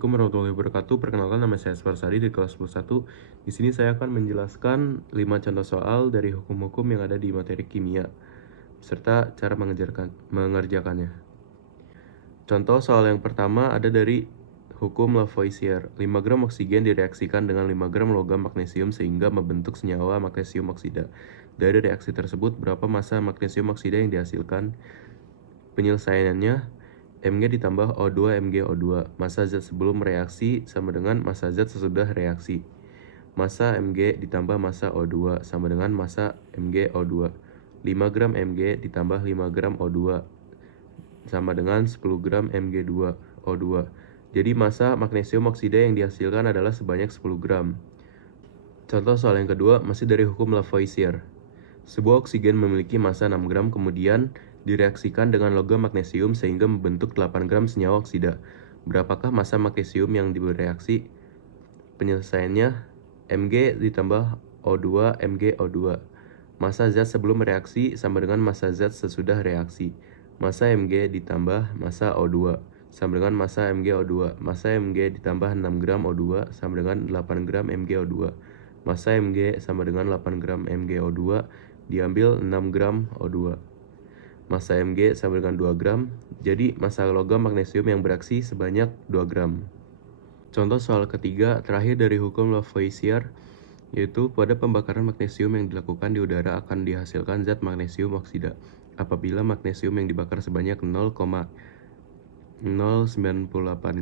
Assalamualaikum warahmatullahi wabarakatuh. Perkenalkan, nama saya Sadi di kelas 11. Di sini saya akan menjelaskan 5 contoh soal dari hukum-hukum yang ada di materi kimia serta cara mengerjakannya. Contoh soal yang pertama ada dari hukum Lavoisier. 5 gram oksigen direaksikan dengan 5 gram logam magnesium sehingga membentuk senyawa magnesium oksida. Dari reaksi tersebut, berapa massa magnesium oksida yang dihasilkan? Penyelesaiannya, Mg ditambah O2 Mg O2. Massa zat sebelum reaksi sama dengan massa zat sesudah reaksi. Massa Mg ditambah massa O2 sama dengan massa Mg O2. 5 gram Mg ditambah 5 gram O2 sama dengan 10 gram Mg2 O2. Jadi massa magnesium oksida yang dihasilkan adalah sebanyak 10 gram. Contoh soal yang kedua masih dari hukum Lavoisier. Sebuah oksigen memiliki massa 6 gram kemudian direaksikan dengan logam magnesium sehingga membentuk 8 gram senyawa oksida. Berapakah massa magnesium yang direaksi? Penyelesaiannya, Mg ditambah O2 Mg O2. Massa zat sebelum reaksi sama dengan massa zat sesudah reaksi. Massa Mg ditambah massa O2 sama dengan massa Mg O2. Massa Mg ditambah 6 gram O2 sama dengan 8 gram Mg O2. Massa Mg sama dengan 8 gram Mg O2 diambil 6 gram O2. Massa Mg sama dengan 2 gram, jadi massa logam magnesium yang bereaksi sebanyak 2 gram. Contoh soal ketiga terakhir dari hukum Lavoisier, yaitu pada pembakaran magnesium yang dilakukan di udara akan dihasilkan zat magnesium oksida. Apabila magnesium yang dibakar sebanyak 0,098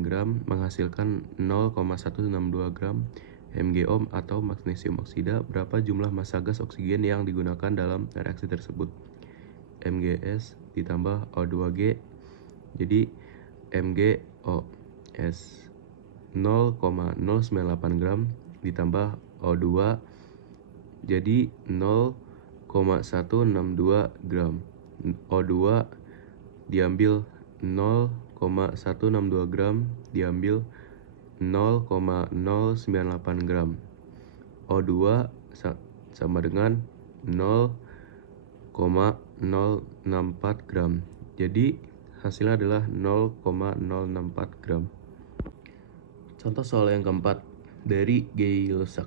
gram menghasilkan 0,162 gram MgO atau magnesium oksida, berapa jumlah massa gas oksigen yang digunakan dalam reaksi tersebut? Mgs ditambah O2G, jadi MgOs 0,098 gram ditambah O2 jadi 0,162 gram. O2 diambil 0,162 gram diambil 0,098 gram. O2 sama dengan 0,064 gram. Jadi hasilnya adalah 0,064 gram. Contoh soal yang keempat dari Gay-Lussac.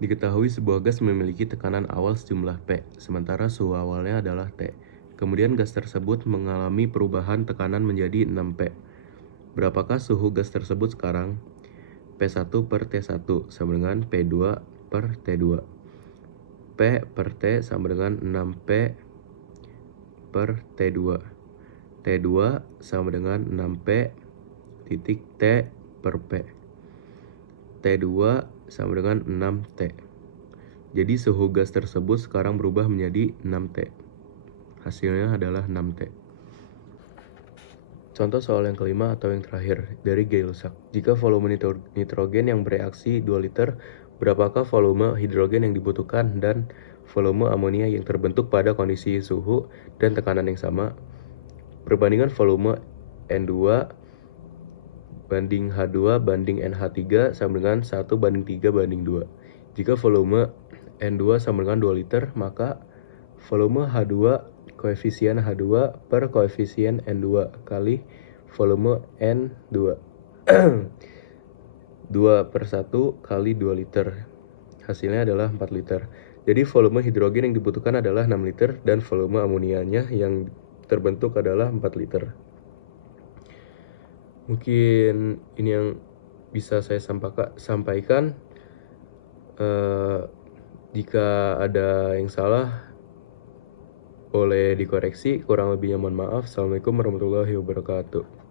Diketahui sebuah gas memiliki tekanan awal sejumlah P, sementara suhu awalnya adalah T. Kemudian gas tersebut mengalami perubahan tekanan menjadi 6P. Berapakah suhu gas tersebut sekarang? P1 per T1 sama dengan P2 per T2. P per T sama dengan 6P per T2. T2 sama dengan 6P titik T per P. T2 sama dengan 6T. Jadi suhu gas tersebut sekarang berubah menjadi 6T. Hasilnya adalah 6T. Contoh soal yang kelima atau yang terakhir dari Gay-Lussac. Jika volume nitrogen yang bereaksi 2 liter, berapakah volume hidrogen yang dibutuhkan dan volume amonia yang terbentuk pada kondisi suhu dan tekanan yang sama? Perbandingan volume N2 banding H2 banding NH3 sama dengan 1 banding 3 banding 2. Jika volume N2 sama dengan 2 liter, maka volume H2 koefisien H2 per koefisien N2 kali volume N2. 2 per 1 kali 2 liter. Hasilnya adalah 4 liter. Jadi volume hidrogen yang dibutuhkan adalah 6 liter dan volume amonianya yang terbentuk adalah 4 liter. Mungkin ini yang bisa saya sampaikan. Jika ada yang salah boleh dikoreksi, kurang lebihnya mohon maaf. Assalamualaikum warahmatullahi wabarakatuh.